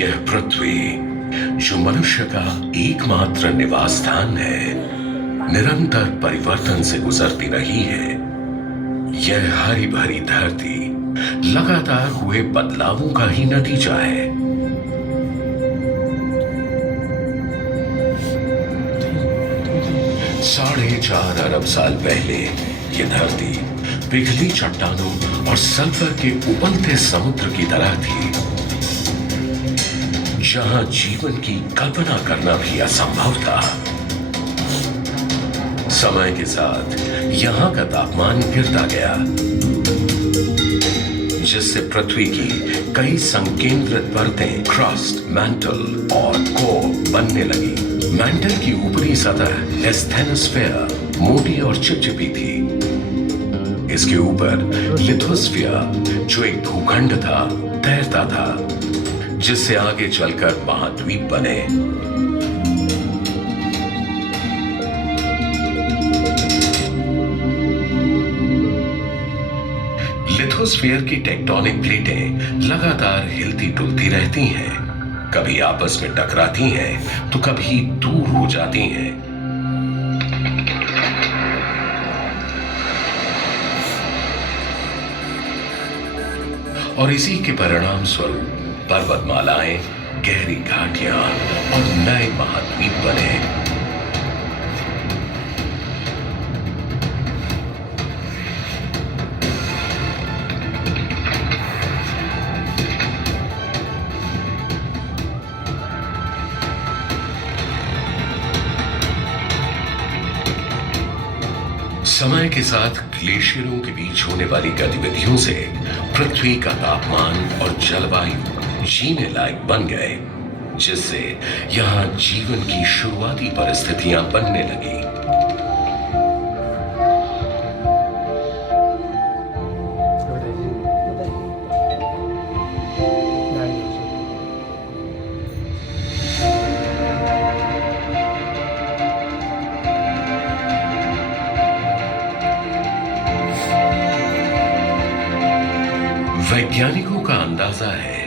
यह पृथ्वी जो मनुष्य का एकमात्र निवास स्थान है, निरंतर परिवर्तन से गुजरती रही है। यह हरी भरी धरती लगातार हुए बदलावों का ही नतीजा है। 4.5 अरब साल पहले यह धरती पिघली चट्टानों और सल्फर के उबलते समुद्र की तरह थी, जहां जीवन की कल्पना करना भी असंभव था। समय के साथ यहां का तापमान गिरता गया, जिससे पृथ्वी की कई संकेंद्रित परतें क्रस्ट, मैंटल और कोर बनने लगी। मैंटल की ऊपरी सतह एस्थेनोस्फेयर मोटी और चिपचिपी थी। इसके ऊपर लिथोस्फियर जो एक भूखंड था तैरता था, जिससे आगे चलकर महाद्वीप बने। लिथोस्फीयर की टेक्टोनिक प्लेटें लगातार हिलती डुलती रहती हैं, कभी आपस में टकराती हैं तो कभी दूर हो जाती हैं। और इसी के परिणाम स्वरूप पर्वतमालाएं, गहरी घाटियां और नए महाद्वीप बने। समय के साथ ग्लेशियरों के बीच होने वाली गतिविधियों से पृथ्वी का तापमान और जलवायु जीने लायक बन गए, जिससे यहां जीवन की शुरुआती परिस्थितियां बनने लगी। वैज्ञानिकों का अंदाजा है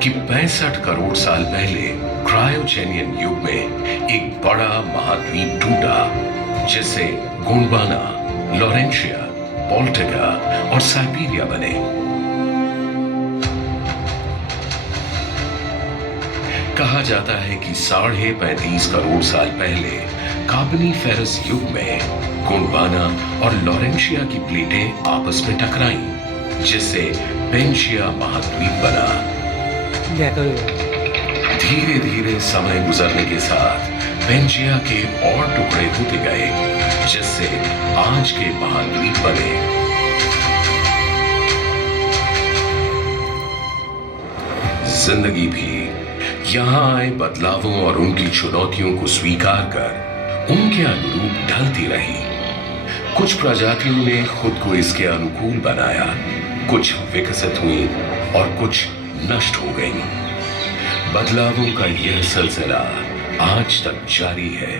कि 65 करोड़ साल पहले क्रायोजेनियन युग में एक बड़ा महाद्वीप टूटा, जिससे गोंडवाना, लॉरेंशिया, बाल्टिका और साइबेरिया बने। कहा जाता है कि 35.5 करोड़ साल पहले कार्बोनिफेरस युग में गोंडवाना और लॉरेंशिया की प्लेटें आपस में टकराईं, जिससे पेंशिया महाद्वीप बना। धीरे धीरे समय गुजरने के साथ पेंशिया के और टुकड़े होते गए, जिससे आज के महाद्वीप बने। जिंदगी भी यहां आए बदलावों और उनकी चुनौतियों को स्वीकार कर उनके अनुरूप ढलती रही। कुछ प्रजातियों ने खुद को इसके अनुकूल बनाया, कुछ विकसित हुई और कुछ नष्ट हो गई। बदलावों का यह सिलसिला आज तक जारी है।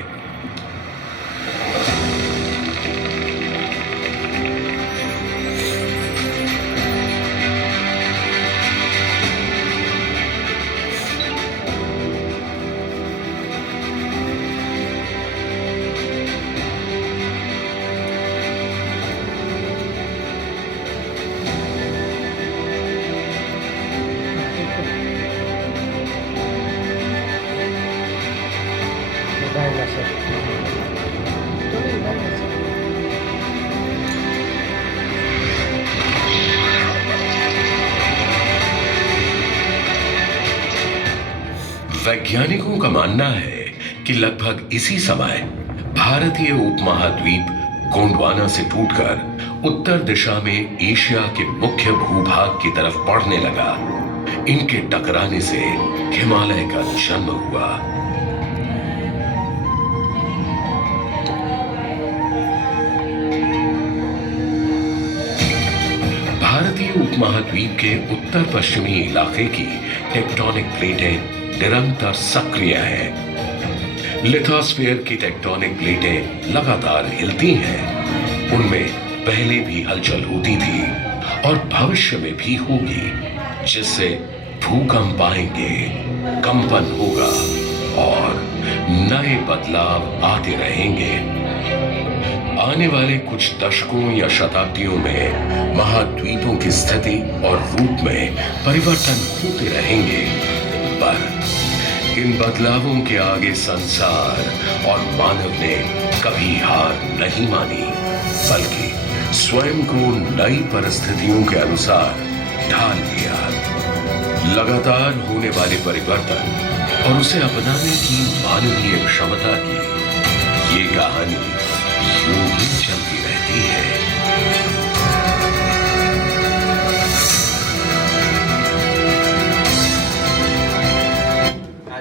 वैज्ञानिकों का मानना है कि लगभग इसी समय भारतीय उपमहाद्वीप गोंडवाना से टूटकर उत्तर दिशा में एशिया के मुख्य भूभाग की तरफ बढ़ने लगा। इनके टकराने से हिमालय का जन्म हुआ। भारतीय उपमहाद्वीप के उत्तर पश्चिमी इलाके की टेक्टोनिक प्लेटें निरंतर सक्रिय हैं। लिथोस्फीयर की टेक्टोनिक प्लेटें लगातार हिलती हैं। उनमें पहले भी हलचल होती थी और भविष्य में भी होगी, जिससे भूकंप आएंगे, कंपन होगा और नए बदलाव आते रहेंगे। आने वाले कुछ दशकों या शताब्दियों में महाद्वीपों की स्थिति और रूप में परिवर्तन होते रहेंगे, पर इन बदलावों के आगे संसार और मानव ने कभी हार नहीं मानी, बल्कि स्वयं को नई परिस्थितियों के अनुसार ढाल लिया। लगातार होने वाले परिवर्तन और उसे अपनाने की मानवीय क्षमता की ये कहानी यूं ही चलती रहती है।